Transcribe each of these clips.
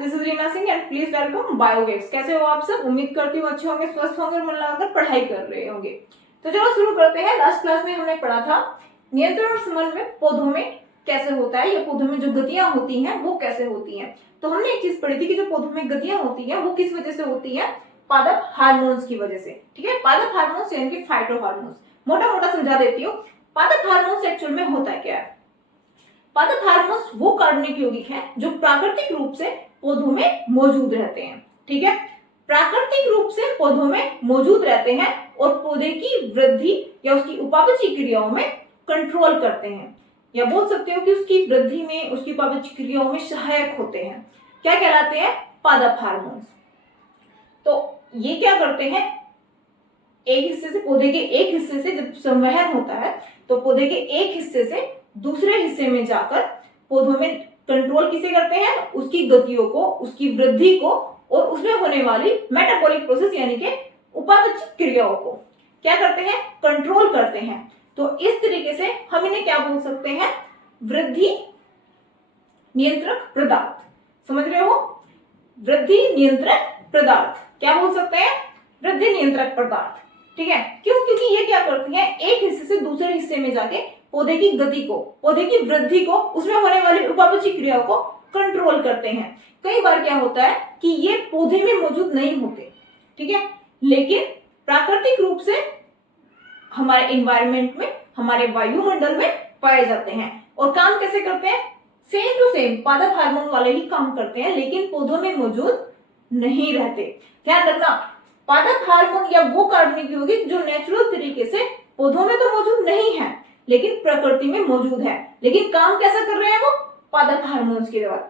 This is Reena Singh and please welcome Biowaves. कैसे हो आप सब? उम्मीद करती हूँ अच्छे होंगे, स्वस्थ होंगे और मन लगाकर पढ़ाई कर रहे होंगे। तो चलो शुरू करते हैं। लास्ट क्लास में हमने पढ़ा था नियंत्रण और समन्वय पौधों में कैसे होता है, या पौधों में जो गतियां होती हैं वो कैसे होती हैं। तो हमने एक चीज पढ़ी थी कि जो पौधों में गतियां होती हैं वो किस वजह से होती है? पादप हार्मोन्स की वजह से। ठीक है, पादप हार्मोन्स यानी कि फाइटो हार्मोन्स। मोटा मोटा समझा देती हूँ। पादप हार्मोन्स एक्चुअल में होता क्या है? पादप हार्मोन्स वो कार्बनिक यौगिक हैं जो प्राकृतिक रूप से पौधों में मौजूद रहते हैं। ठीक है, प्राकृतिक रूप से पौधों में मौजूद रहते हैं और पौधे की वृद्धि या उसकी उपापचय क्रियाओं में कंट्रोल करते हैं, या बोल सकते हो कि उसकी वृद्धि में, उसकी उपापचय क्रियाओं में सहायक होते हैं। क्या कहलाते हैं? पादप हार्मोन्स। तो ये क्या करते हैं? एक हिस्से से, पौधे के एक हिस्से से जब संवहन होता है तो पौधे के एक हिस्से से दूसरे हिस्से में जाकर पौधों में कंट्रोल किसे करते हैं? उसकी गतियों को, उसकी वृद्धि को और उसमें होने वाली मेटाबॉलिक प्रोसेस यानी कि उपापचय क्रियाओं को क्या करते हैं? कंट्रोल करते हैं। तो इस तरीके से हम इन्हें क्या बोल सकते हैं? वृद्धि नियंत्रक पदार्थ। समझ रहे हो? वृद्धि नियंत्रक पदार्थ क्या बोल सकते हैं? वृद्धि नियंत्रक पदार्थ। ठीक है, क्यों? क्योंकि ये क्या करती हैं? एक हिस्से से दूसरे हिस्से में जाके पौधे की गति को, पौधे की वृद्धि को, उसमें होने वाली उपापचय क्रियाओं को कंट्रोल करते हैं। कई बार क्या होता है कि ये पौधे में मौजूद नहीं होते, ठीक है, लेकिन प्राकृतिक रूप से हमारे एनवायरनमेंट में, हमारे वायुमंडल में पाए जाते हैं। और काम कैसे करते हैं? सेम टू सेम पादप हार्मोन वाले ही काम करते हैं, लेकिन पौधों में मौजूद नहीं रहते। ध्यान रखना, पादप हार्मोन या वो कार्बनिक यौगिक जो नेचुरल तरीके से पौधों में तो मौजूद नहीं है लेकिन प्रकृति में मौजूद है, लेकिन काम कैसा कर रहे हैं वो? पादप हार्मोन्स के द्वारा।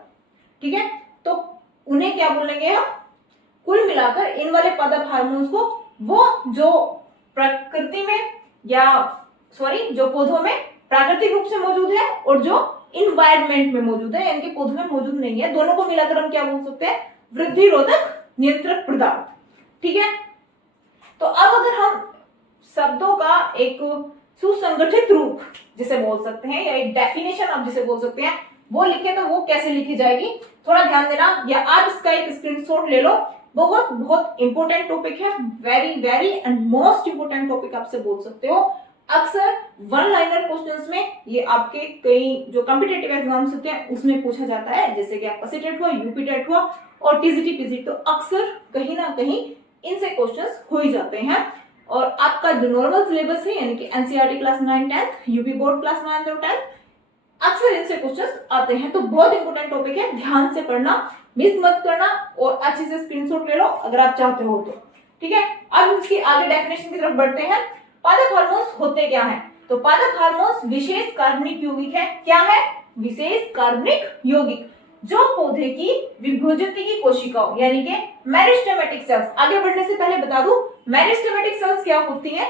ठीक है, तो उन्हें क्या बोलेंगे हम? कुल मिलाकर इन वाले पादप हार्मोन्स को वो जो प्रकृति में या जो पौधों में प्राकृतिक रूप से मौजूद है और जो इन्वायरमेंट में मौजूद है यानी कि पौधों में मौजूद नहीं है, दोनों को मिलाकर हम क्या बोल सकते हैं? वृद्धि रोधक नियंत्रक पदार्थ। ठीक है, तो अब अगर हम शब्दों का एक सुसंगठित रूप जिसे बोल सकते हैं, या एक डेफिनेशन आप जिसे बोल सकते हैं, वो लिखे तो वो कैसे लिखी जाएगी? थोड़ा ध्यान देना, या आप इसका एक स्क्रीनशॉट ले लो। बहुत बहुत इंपॉर्टेंट टॉपिक है, very very and most important topic आपसे बोल सकते हो। अक्सर वन लाइनर क्वेश्चंस में ये आपके कई जो कॉम्पिटिटिव एग्जाम्स होते हैं उसमें पूछा जाता है, जैसे कि आपका सीटेट हुआ, यूपी टेट हुआ और टीजीटी पीजीटी, तो अक्सर कहीं ना कहीं इनसे क्वेश्चंस हो ही जाते हैं। और आपका जो नॉर्मल सिलेबस है यानी कि NCERT class 9 10th, UP board class 9 और 10th, अक्सर इनसे क्वेश्चंस आते हैं। तो बहुत इंपॉर्टेंट टॉपिक है, ध्यान से पढ़ना, मिस मत करना और अच्छे से स्क्रीनशॉट ले लो अगर आप चाहते हो तो। ठीक है, अब इसकी आगे डेफिनेशन की तरफ बढ़ते हैं। पादप हार्मोन्स होते क्या हैं? तो पादप हार्मोन्स विशेष कार्बनिक यौगिक है। क्या है? विशेष कार्बनिक यौगिक जो पौधे की विभोज्यता की कोशिकाओं यानी कि मेरिस्टेमेटिक सेल्स, आगे बढ़ने से पहले बता दूं मेरिस्टेमेटिक सेल्स क्या होती है?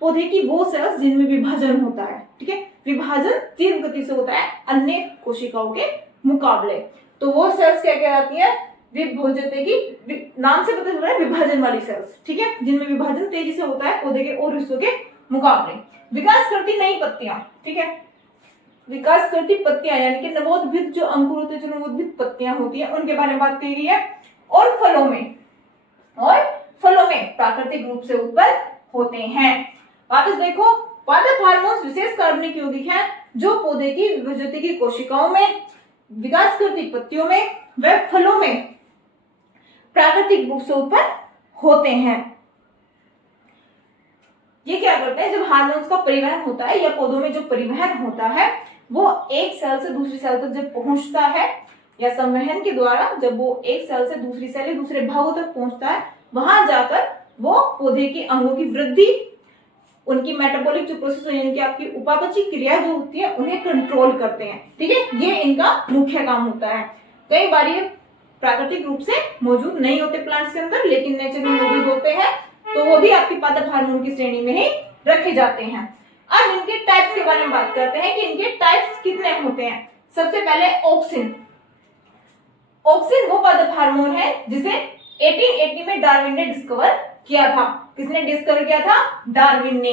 पौधे की वो सेल्स जिनमें विभाजन होता है। ठीक है, विभाजन तीव्र गति से होता है अन्य कोशिकाओं के मुकाबले, तो वो सेल्स क्या कहलाती है? विभोज्यता की, नाम से पता चल रहा है विभाजन वाली सेल्स। ठीक है, जिनमें विभाजन तेजी से होता है पौधे के और हिस्सों के मुकाबले। विकास करती नई पत्तियां। ठीक है, विकास करती पत्तियां यानी कि नवोद्भिद जो अंकुर होते हैं, जो नवोद्भिद पत्तियां होती हैं, उनके बारे में बात की गई है। और फलों में प्राकृतिक रूप से उत्पन्न होते हैं। वापस देखो, पादप हार्मोन्स विशेष कार्बनिक यौगिक हैं जो पौधे की विभोज्यता की कोशिकाओं में, विकास करती पत्तियों में व फलों में प्राकृतिक रूप से उत्पन्न होते हैं। ये क्या करते हैं? जब हार्मोन्स का परिवहन होता है या पौधों में जो परिवहन होता है वो एक सेल से दूसरी सेल तक जब पहुंचता है, या संवहन के द्वारा जब वो एक सेल से दूसरी सेल या दूसरे भागों तक पहुंचता है, वहां जाकर वो पौधे के अंगों की वृद्धि, उनकी मेटाबॉलिक जो प्रोसेस है यानी कि आपकी उपापचय क्रिया जो होती है उन्हें कंट्रोल करते हैं। ठीक है, ये इनका मुख्य काम होता है। कई बार ये प्राकृतिक रूप से मौजूद नहीं होते प्लांट्स के अंदर, लेकिन नेचर में मौजूद होते हैं, तो वो भी आपकी पादप हार्मोन की श्रेणी में ही रखे जाते हैं। अब इनके टाइप्स के बारे में बात करते हैं कि इनके टाइप्स कितने होते हैं। सबसे पहले ऑक्सिन। ऑक्सिन वो पादप हार्मोन है जिसे 1880 में डार्विन ने डिस्कवर किया था। किसने डिस्कवर किया था? डार्विन ने।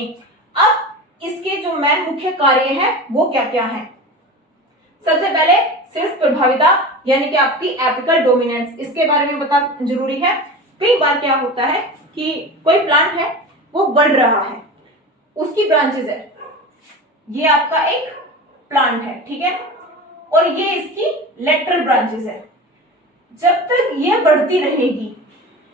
अब इसके जो मेन मुख्य कार्य है वो क्या क्या है? सबसे पहले शीर्ष प्रभाविता यानी कि आपकी एपिकल डोमिनेंस, इसके बारे में बता जरूरी है। कई बार क्या होता है कि कोई प्लांट है वो बढ़ रहा है, उसकी ब्रांचेस है, ये आपका एक प्लांट है, ठीक है, और ये इसकी लेटरल ब्रांचेस है। जब तक ये बढ़ती रहेगी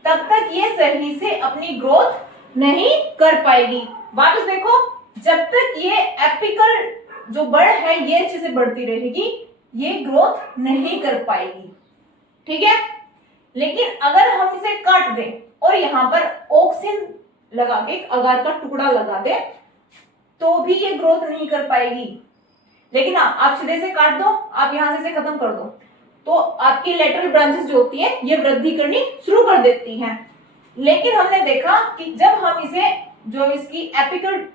तब तक ये सही से अपनी ग्रोथ नहीं कर पाएगी। वापस देखो, जब तक ये एपिकल जो बढ़ है ये अच्छे से बढ़ती रहेगी, ये ग्रोथ नहीं कर पाएगी, ठीक है। लेकिन अगर हम इसे काट दें और यहाँ पर ऑक्सिन लगा के अगार का टुकड़ा लगा दें तो भी ये ग्रोथ नहीं कर पाएगी। लेकिन आप सीधे से काट दो, आप यहां से खत्म कर दो, तो आपकी लेटरल ब्रांचेस जो होती है ये वृद्धि करनी शुरू कर देती हैं। लेकिन हमने देखा कि जब हम इसे जो इसकी एपिकल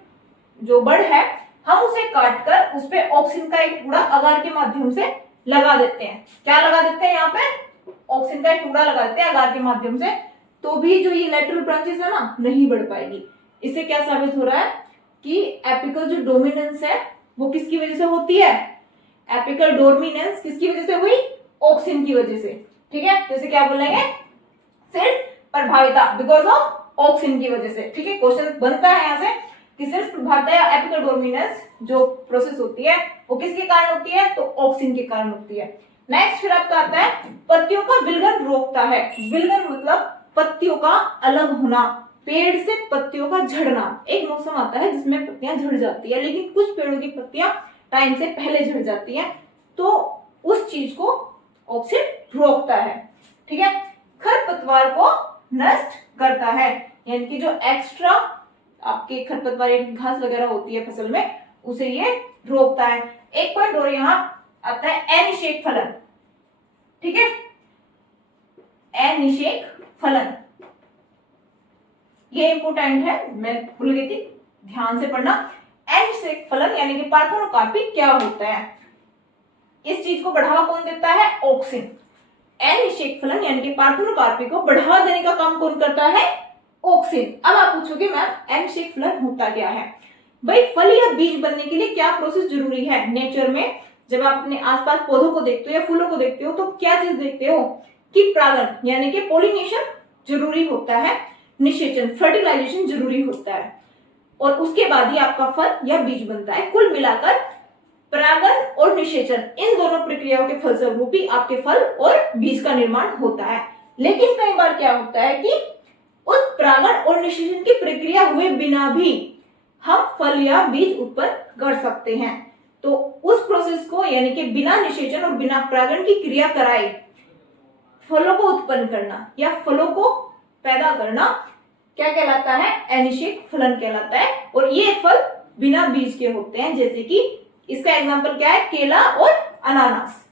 जो बढ़ है हम उसे काट कर उस पे ऑक्सिन का एक टुकड़ा अगार के माध्यम से लगा देते हैं। क्या लगा देते हैं? यहाँ पे ऑक्सिन का एक टुकड़ा लगा देते हैं अगार के माध्यम से, तो भी जो ये लेटरल ब्रांचेस है ना नहीं बढ़ पाएगी। इससे क्या साबित हो रहा है कि एपिकल जो डोमिनेंस है वो किसकी वजह से होती है? एपिकल डोमिनेंस किसकी वजह से हुई? ऑक्सिन की वजह से, ठीक है। जैसे क्या बोलेंगे? शीर्ष प्रभाविता बिकॉज ऑफ ऑक्सिन की वजह से, ठीक है। क्वेश्चन बनता है यहाँ से कि शीर्ष प्रभाविता या एपिकल डोमिनेंस जो प्रोसेस होती है वो किसके कारण होती है? तो ऑक्सिन के कारण होती है। नेक्स्ट फिर आपका आता है पत्तियों का विलगन रोकता है। विलगन मतलब पत्तियों का अलग होना, पेड़ से पत्तियों का झड़ना। एक मौसम आता है जिसमें पत्तियां झड़ जाती है, लेकिन कुछ पेड़ों की पत्तियां टाइम से पहले झड़ जाती हैं, तो उस चीज को ऑक्सिन रोकता है, ठीक है। खरपतवार को नष्ट करता है, यानी कि जो एक्स्ट्रा आपके खरपतवार घास वगैरह होती है फसल में उसे ये रोकता है। एक पॉइंट और यहाँ आता है अनिषेक फलन, ठीक है। अनिषेक फलन ये इंपोर्टेंट है, मैं भूल गई थी, ध्यान से पढ़ना। अनिषेक फलन यानी कि पार्थेनोकार्पी क्या होता है? इस चीज को बढ़ावा कौन देता है? ऑक्सिन। अनिषेक फलन यानी कि पार्थेनोकार्पी को बढ़ावा देने का काम कौन करता है? ऑक्सिन। अब आप पूछोगे मैम अनिषेक फलन होता क्या है? भाई फल या बीज बनने के लिए क्या प्रोसेस जरूरी है? नेचर में जब आप अपने आसपास पौधों को देखते हो या फूलों को देखते हो तो क्या चीज देखते हो कि परागण यानी कि पोलिनेशन जरूरी होता है, निषेचन फर्टिलाइजेशन जरूरी होता है, और उसके बाद ही आपका फल या बीज बनता है। कुल मिलाकर परागण और निषेचन इन दोनों प्रक्रियाओं के फलस्वरूप ही आपके फल और बीज का निर्माण होता है। लेकिन कई बार क्या होता है कि उस परागण और निषेचन की प्रक्रिया हुए बिना भी हम फल या बीज उत्पन्न कर सकते हैं। तो उस प्रोसेस को यानी कि बिना निषेचन और बिना परागण की क्रिया कराए फलों को उत्पन्न करना या फलों को पैदा करना क्या कहलाता है? अनिषेक फलन कहलाता है। और ये फल बिना बीज के होते हैं, जैसे कि इसका एग्जांपल क्या है? केला और अनानास,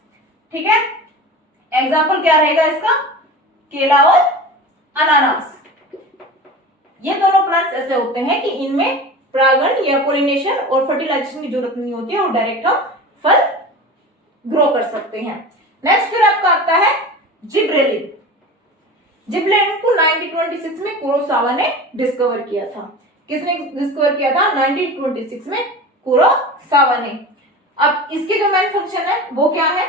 ठीक है। एग्जांपल क्या रहेगा इसका? केला और अनानास। ये दोनों प्लांट्स ऐसे होते हैं कि इनमें परागण या पोलिनेशन और फर्टिलाइजेशन की जरूरत नहीं होती है और डायरेक्ट हम फल ग्रो कर सकते हैं। नेक्स्ट फिर आपका आता है जिब्रेलिन। जिब्रेलिन को 1926 में कुरोसावा ने डिस्कवर किया था। किसने डिस्कवर किया था? 1926 में कुरोसावा ने। अब इसके जो मेन फंक्शन है वो क्या है?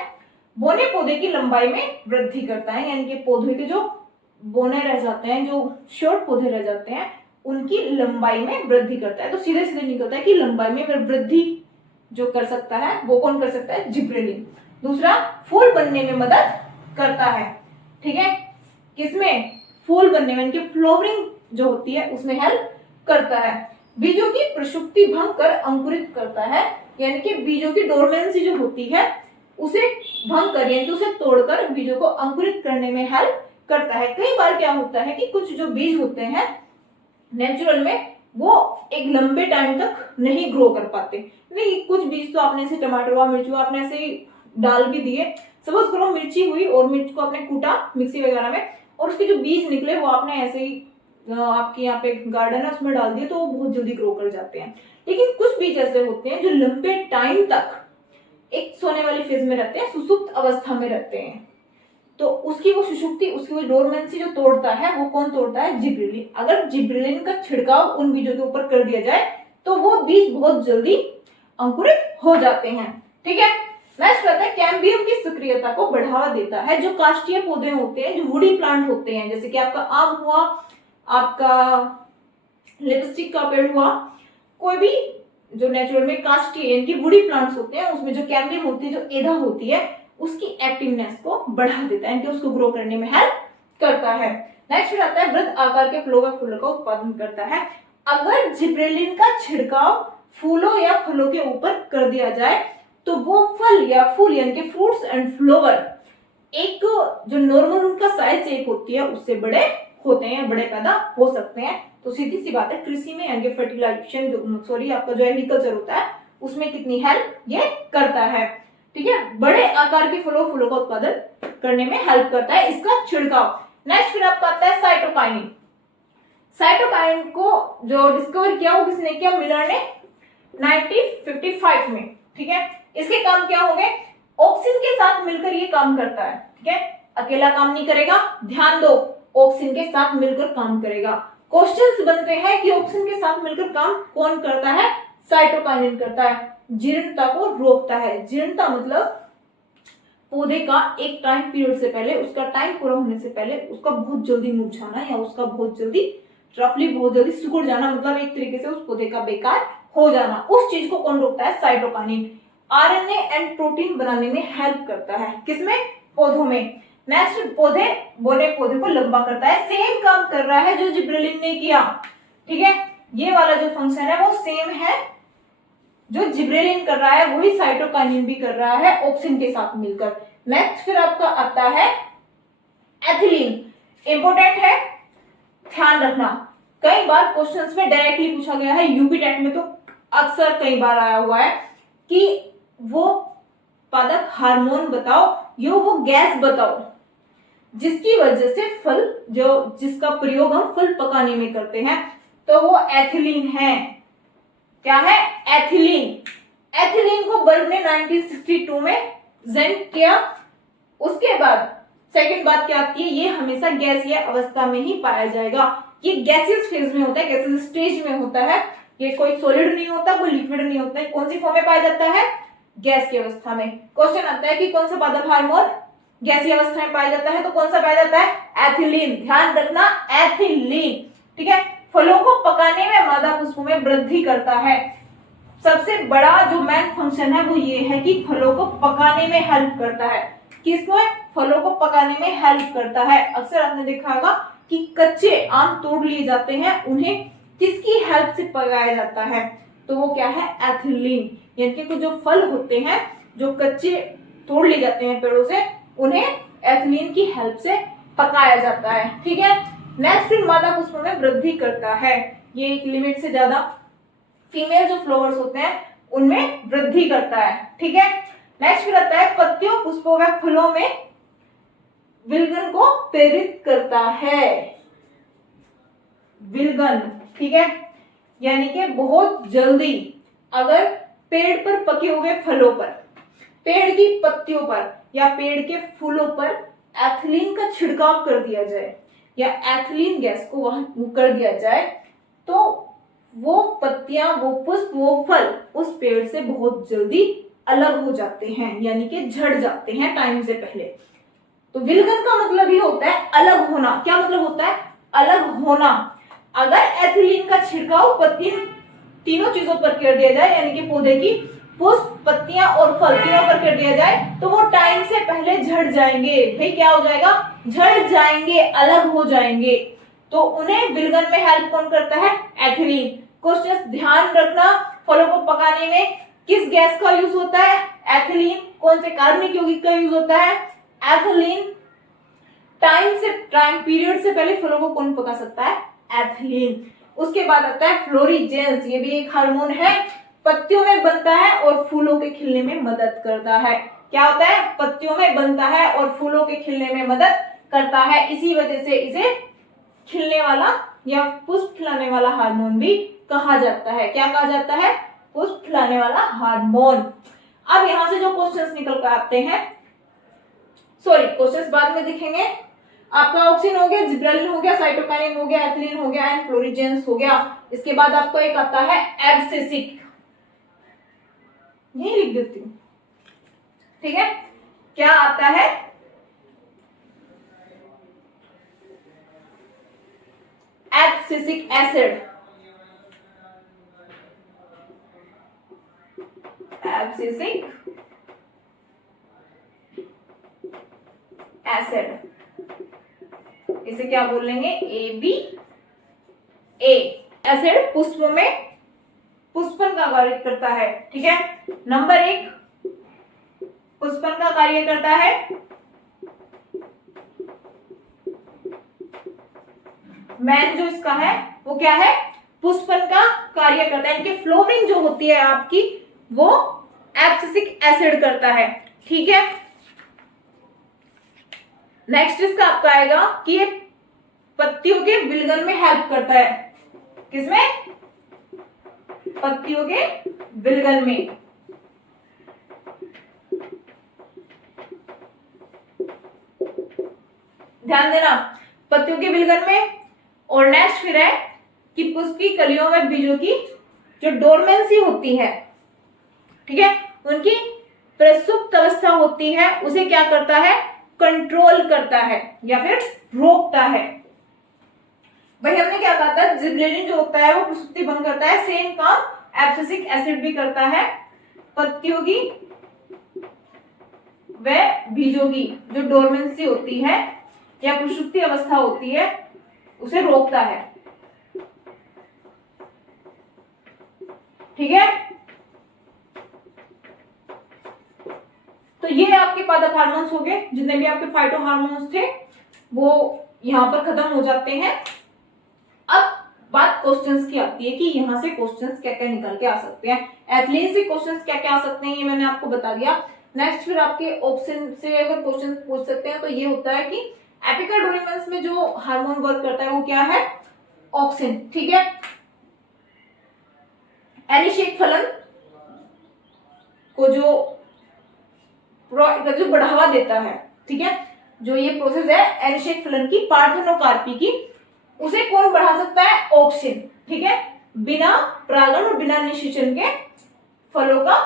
बोने पौधे की लंबाई में वृद्धि करता है, यानी कि पौधे के जो बोने रह जाते हैं, जो शॉर्ट पौधे रह जाते हैं, उनकी लंबाई में वृद्धि करता है। तो सीधे सीधे निकलता है कि लंबाई में वृद्धि जो कर सकता है वो कौन कर सकता है? जिब्रेलिन। दूसरा, फूल बनने में मदद करता है, ठीक है। किसमें? फूल बनने में, इनकी फ्लावरिंग जो होती है उसमें हेल्प करता है। बीजों की प्रसुप्ति भंग कर अंकुरित करता है, यानी कि बीजों की डोरमेंसी जो होती है उसे भंग कर यानी कि उसे तोड़कर बीजों को अंकुरित करने में हेल्प करता है। कई बार क्या होता है कि कुछ जो बीज होते हैं नेचुरल में वो एक लंबे टाइम तक नहीं ग्रो कर पाते। नहीं, कुछ बीज तो आपने ऐसे टमाटर हुआ, मिर्च हुआ, आपने ऐसे ही डाल भी दिए। सपोज करो मिर्ची हुई और मिर्च को आपने कूटा मिक्सी वगैरह में और उसके जो बीज निकले वो आपने ऐसे ही आपके यहाँ पे गार्डन है उसमें डाल दिए तो वो बहुत जल्दी ग्रो कर जाते हैं। लेकिन कुछ बीज ऐसे होते हैं जो लंबे टाइम तक एक सोने वाली फेज में रहते हैं, सुसुप्त अवस्था में रहते हैं। तो उसकी वो सुषुप्ति, उसकी वो डोरमेंसी जो तोड़ता है वो कौन तोड़ता है? जिब्रेलिन। अगर जिब्रेलिन का छिड़काव उन बीजों के ऊपर कर दिया जाए तो वो बीज बहुत जल्दी अंकुरित हो जाते हैं, ठीक है। नेक्स्ट आता है कैम्बियम की सक्रियता को बढ़ावा देता है। जो काष्ठीय पौधे होते हैं, जो वुडी प्लांट होते हैं, जैसे कि आपका आम हुआ, आपका लिपस्टिक का पेड़ हुआ, कोई भी जो नेचुरल में काष्ठीय यानी कि वुडी प्लांट्स होते हैं, उसमें जो कैम्बियम होती है, जो एधा होती है, उसकी एक्टिवनेस को बढ़ा देता है, यानी कि उसको ग्रो करने में हेल्प करता है। नेक्स्ट आता है वृत्त आकार के फलों व फूलों का उत्पादन करता है। अगर जिब्रेलिन का छिड़काव फूलों या फलों के ऊपर कर दिया जाए तो वो फल या फूल यानी कि फ्रूट्स एंड फ्लावर एक जो नॉर्मल उनका साइज एक होती है उससे बड़े होते हैं, बड़े पैदा हो सकते हैं। तो सीधी सी बात है, कृषि में यानी कि फर्टिलाइजेशन जो आपका जो एग्रीकल्चर होता है उसमें कितनी हेल्प ये करता है। ठीक है, बड़े आकार के फलों फूलों का उत्पादन करने में हेल्प करता है इसका छिड़काव। नेक्स्ट फिर आपका आता है साइटोकाइनिन। साइटोकाइनिन को जो डिस्कवर किया वो किसने किया? मिलर ने 1955 में। ठीक है, इसके काम क्या होंगे? ऑक्सिन के साथ मिलकर ये काम करता है। ठीक है, अकेला काम नहीं करेगा, ध्यान दो, ऑक्सिन के साथ मिलकर काम करेगा। क्वेश्चंस बनते हैं कि ऑक्सिन के साथ मिलकर काम कौन करता है? साइटोकाइनिन करता है। जीर्णता को रोकता है। जीर्णता मतलब पौधे का एक टाइम पीरियड से पहले, उसका टाइम पूरा होने से पहले उसका बहुत जल्दी मुरझाना या उसका बहुत जल्दी रफली बहुत जल्दी सिकुड़ जाना, मतलब एक तरीके से उस पौधे का बेकार हो जाना, उस चीज को कौन रोकता है? साइटोकाइनिन। आरएनए एंड प्रोटीन बनाने में हेल्प करता है। किसमें? पौधों में। नेक्स्ट, पौधे को लंबा करता है। सेम काम कर रहा है जो जिब्रेलिन ने किया। ठीक है, ये वाला जो फंक्शन है वो सेम है, जो जिब्रेलिन कर रहा है वही साइटोकाइनिन भी कर रहा है ऑक्सिन के साथ मिलकर। नेक्स्ट फिर आपका आता है एथिलीन। इंपोर्टेंट है, ध्यान रखना, कई बार क्वेश्चंस में डायरेक्टली पूछा गया है, यूपी टेट में तो अक्सर कई बार आया हुआ है कि वो पादप हार्मोन बताओ या वो गैस बताओ जिसकी वजह से फल जिसका प्रयोग हम फल पकाने में करते हैं, तो वो एथिलीन है। क्या है? एथिलीन। एथिलीन को बर्ग ने 1962 में जेंट किया। उसके बाद सेकंड बात क्या आती है? ये हमेशा गैसीय अवस्था में ही पाया जाएगा। ये गैसियस फेज में होता है, गैसियस स्टेज में होता है। ये कोई सॉलिड नहीं होता, कोई लिक्विड नहीं होता है। कौन सी फॉर्म में पाया जाता है? गैस की अवस्था में। क्वेश्चन आता है कि कौन सा पादप हार्मोन गैसीय अवस्था में पाया जाता है, तो कौन सा पाया जाता है? एथिलीन। ध्यान रखना, एथिलीन। ठीक है, फलों को पकाने में, मादा पुष्पों में वृद्धि करता है। सबसे बड़ा जो मेन फंक्शन है वो ये है कि फलों को पकाने में हेल्प करता है। किसको? फलों को पकाने में हेल्प करता है। अक्सर आपने देखा होगा कि कच्चे आम तोड़ लिए जाते हैं, उन्हें किसकी हेल्प से पकाया जाता है? तो वो क्या है? एथिलीन। यानी कि कुछ जो फल होते हैं जो कच्चे तोड़ लिए जाते हैं पेड़ों से, उन्हें एथिलीन की हेल्प से पकाया जाता है। ठीक है, नेक्स्ट फिर मादा पुष्पों में वृद्धि करता है। ये एक लिमिट से ज्यादा फीमेल जो फ्लावर्स होते हैं उनमें वृद्धि करता है। ठीक है, नेक्स्ट फिर आता है पत्तियों, पुष्पों व फूलों में विल्गन को प्रेरित करता है। विल्गन, ठीक है, यानी कि बहुत जल्दी अगर पेड़ पर पके हुए फलों पर, पेड़ की पत्तियों पर या पेड़ के फूलों पर एथिलीन का छिड़काव कर दिया जाए या एथिलीन गैस को वहां कर दिया जाए, तो वो पत्तियां, वो पुष्प, वो फल उस पेड़ से बहुत जल्दी अलग हो जाते हैं, यानी कि झड़ जाते हैं टाइम से पहले। तो विल्गन का मतलब ही होता है अलग होना। क्या मतलब होता है? अलग होना। अगर एथिलीन का छिड़काव तीनों चीजों पर कर दिया जाए, यानी कि पौधे की पुष्प, पत्तियां और फल तीनों पर कर दिया जाए, तो वो टाइम से पहले झड़ जाएंगे। भाई क्या हो जाएगा? झड़ जाएंगे, अलग हो जाएंगे। तो उन्हें विल्गन में हेल्प कौन करता है? एथिलीन। क्वेश्चन ध्यान रखना, फलों को पकाने में किस गैस का यूज होता है? एथिलीन। कौन से कार्बनिक यौगिक का यूज होता है? एथिलीन। टाइम पीरियड से पहले फलों को कौन पका सकता है? एथिलीन। उसके बाद आता है फ्लोरीजेंस। ये भी एक हार्मोन है, पत्तियों में बनता है और फूलों के खिलने में मदद करता है। क्या होता है? पत्तियों में बनता है और फूलों के खिलने में मदद करता है। इसी वजह से इसे खिलने वाला या पुष्प खिलाने वाला हार्मोन भी कहा जाता है। क्या कहा जाता है? पुष्प खिलाने वाला हार्मोन। अब यहां से जो क्वेश्चंस निकल कर आते हैं, सॉरी क्वेश्चंस बाद में दिखेंगे। आपका ऑक्सिन हो गया, जिब्रेलिन हो गया, साइटोकाइनिन हो गया, एथिलीन हो गया एंड फ्लोरीजेंस हो गया। इसके बाद आपको एक आता है एब्सिसिक, यही लिख देती हूँ। ठीक है, क्या आता है? एब्सिसिक एसिड, एब्सिसिक एसिड, इसे क्या बोलेंगे? ABA। एसिड पुष्पों में पुष्पन का कार्य करता है। ठीक है, नंबर 1 पुष्पन का कार्य करता है। मैन जो इसका है वो क्या है? पुष्पन का कार्य करता है। इनकी फ्लोरिंग जो होती है आपकी वो एब्सिसिक एसिड करता है। ठीक है, नेक्स्ट इसका आपका आएगा कि ये पत्तियों के विलगन में हेल्प करता है। किसमें? पत्तियों के विलगन में। ध्यान देना, पत्तियों के विलगन में। और नेक्स्ट फिर है कि पुष्प की कलियों में बीजों की जो डोरमेंसी होती है, ठीक है, उनकी प्रसुप्त अवस्था होती है, उसे क्या करता है? कंट्रोल करता है या फिर रोकता है। भाई हमने क्या कहा था? जिबरेलिन जो होता है वो प्रसुप्ति भंग करता है। सेम काम एब्सिसिक एसिड भी करता है। पत्तियों की व बीजों की जो डोरमेंसी होती है या प्रसुप्ति अवस्था होती है उसे रोकता है। ठीक है, तो ये आपके पादप हार्मोन्स हो गए। जितने भी आपके फाइटो हार्मोन्स थे वो यहां पर खत्म हो जाते हैं। अब बात क्वेश्चंस की आती है कि यहां से क्वेश्चंस क्या क्या निकल के आ सकते हैं। एथिलीन से क्वेश्चंस क्या क्या आ सकते हैं ये मैंने आपको बता दिया। नेक्स्ट फिर आपके ऑप्शन से अगर क्वेश्चन पूछ सकते हैं तो ये होता है कि एपिकल डोरिमेंस में जो हार्मोन वर्क करता है वो क्या है? ऑक्सिन। ठीक है, एनिशेक फलन को जो बढ़ावा देता है, ठीक है, जो ये प्रोसेस है एनिशेक फलन की, पार्थेनोकार्पी की, उसे कौन बढ़ा सकता है? ऑक्सिन। ठीक है, बिना परागण और बिना निषेचन के फलों का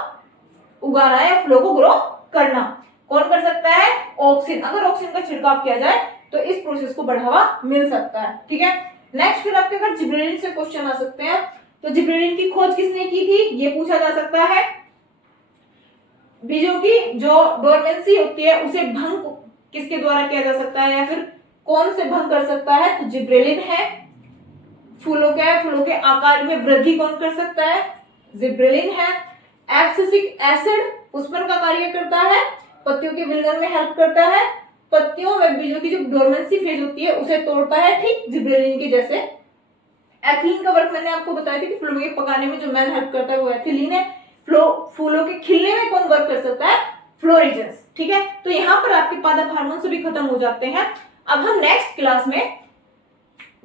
उगाना या फलों को ग्रो करना कौन कर सकता है? ऑक्सिन। अगर ऑक्सिन का छिड़काव किया जाए तो इस प्रोसेस को बढ़ावा मिल सकता है। ठीक है, नेक्स्ट फिर आपके अगर जिब्रेलिन से क्वेश्चन आ सकते हैं तो जिब्रेलिन की खोज किसने की थी ये पूछा जा सकता है। बीजों की जो डोरमेंसी होती है उसे भंग किसके द्वारा किया जा सकता है या फिर कौन से भंग कर सकता है? तो जिब्रेलिन है। फूलों के आकार में वृद्धि कौन कर सकता है? जिब्रेलिन है। एब्सिसिक एसिड पुष्पन का कार्य करता है, पत्तियों के विलगन में हेल्प करता है, पत्तियों व बीजों की जो डोरमेंसी फेज होती है उसे तोड़ता है, ठीक जिब्रेलिन के जैसे। एथिलीन का वर्क मैंने आपको बताया था कि फूलों के पकाने में जो मैन हेल्प करता है वो एथिलीन है। फूलों के खिलने में कौन वर्क कर सकता है? फ्लोरिजेंस। ठीक है, तो यहाँ पर आपके पादप हार्मोन भी खत्म हो जाते हैं। अब हम नेक्स्ट क्लास में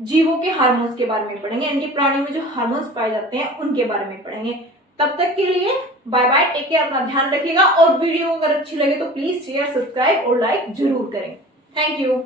जीवों के हार्मोन्स के बारे में पढ़ेंगे, इनके प्राणियों में जो हार्मोन्स पाए जाते हैं उनके बारे में पढ़ेंगे। तब तक के लिए बाय बाय, टेक केयर, अपना ध्यान रखिएगा। और वीडियो अगर अच्छी लगे तो प्लीज शेयर, सब्सक्राइब और लाइक जरूर करें। Thank you.